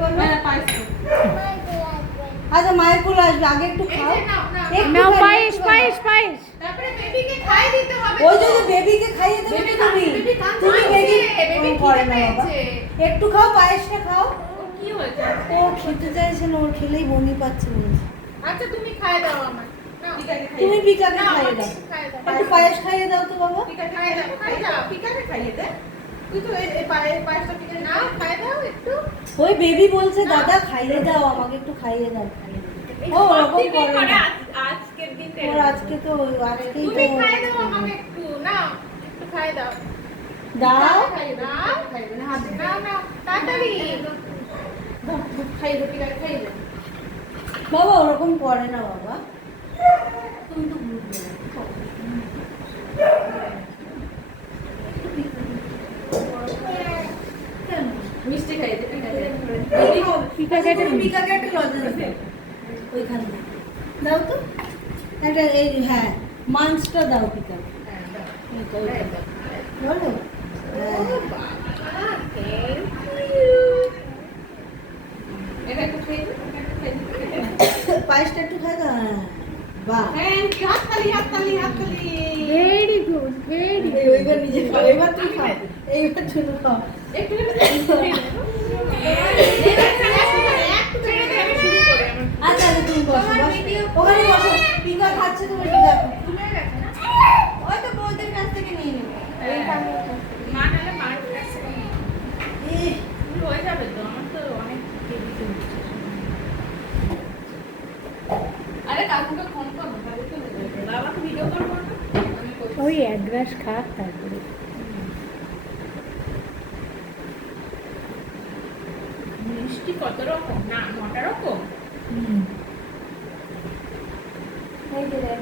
বলো? পায়েস। আচ্ছা মায়ের কোলে আসবে, আগে একটু খাও। নাও পায়েস পায়েস পায়েস। তারপরে বেবিকে খাইয়ে দিতে হবে। ওই যে বেবিকে খাইয়ে দেবে বেবি তুমি। বেবি কান তুমি বেবি বেবি খিদে করে না বাবা। পেয়েছে। একটু খাও, পায়েসটা খাও। কি হয়েছে? ও খেতে চাইছে না, ওর খেলেই বমি পাচ্ছে বলছে। আচ্ছা তুমি খাইয়ে দাও আমায়। তুমি পিকাকে খাইয়ে দাও, খাইয়ে দাও। একটু পায়েস খাইয়ে দাও তো বাবা। খাইয়ে দাও, খাইয়ে দাও। পিকাকে খাইয়ে দে। তুই তো এই পায়েসটা পিকাকে না খাইয়ে দাও একটু। ওই বেবি বলছে দাদা খাইয়ে দাও, আমাকে একটু খাইয়ে দাও। ও ওরকম করে না। আজকের দিনটা ওর আজকে তো আজকেই তো তুমি খাইয়ে দাও আমাকে একটু। না একটু খাইয়ে দাও। দাও। খাইয়ে দাও। খাইয়ে দে না, হাত দে। না না তাড়াতাড়ি। খাইয়ে দে, পিকাকে খাইয়ে দে। বাবা ওরকম করে না বাবা। তুমি তো বুঝবে না। কেন? মিষ্টি খাইয়ে দে, পিকাকে। পিকাকে একটা লজেন্স দাও। ওইখানে দাও। দাও তো একটা, এই হ্যাঁ মাঞ্চটা দাও পিকাকে। বলো এটা একটু খাইয়ে দে, এটা একটু খাইয়ে দে। পায়েসটা একটু খাই দাও। হ্যাঁ বাহ, Thank you. হাততালি, হাততালি, হাততালি। Very good very. এইবার নিজে খাও, এবার তুমি খাও, এইবার তুমি খাও। একটু একটু ছেড়ে দে আমি শুরু করি আমার। আচ্ছা আচ্ছা, তুমি বসো বসো। ওখানে বসো, পিকা খাচ্ছে তুমি একটু দেখো। ওই তো বৌদির কাছ থেকে নিয়ে নেবো। মা নাহলে মার কাছে ইহ, হয়ে যাবে তো, আমার তো অনেক দেরি হচ্ছে। আরে কাকুকে ফোন করবো, তাহলে তো হয়ে যাবে। বাবাকে ভিডিও কল করবো। আমি করবো। ওই এক গ্লাস খাক তারপরে। মিষ্টি কত রকম? না 9টা রকম। হুম। এই যে দেখ।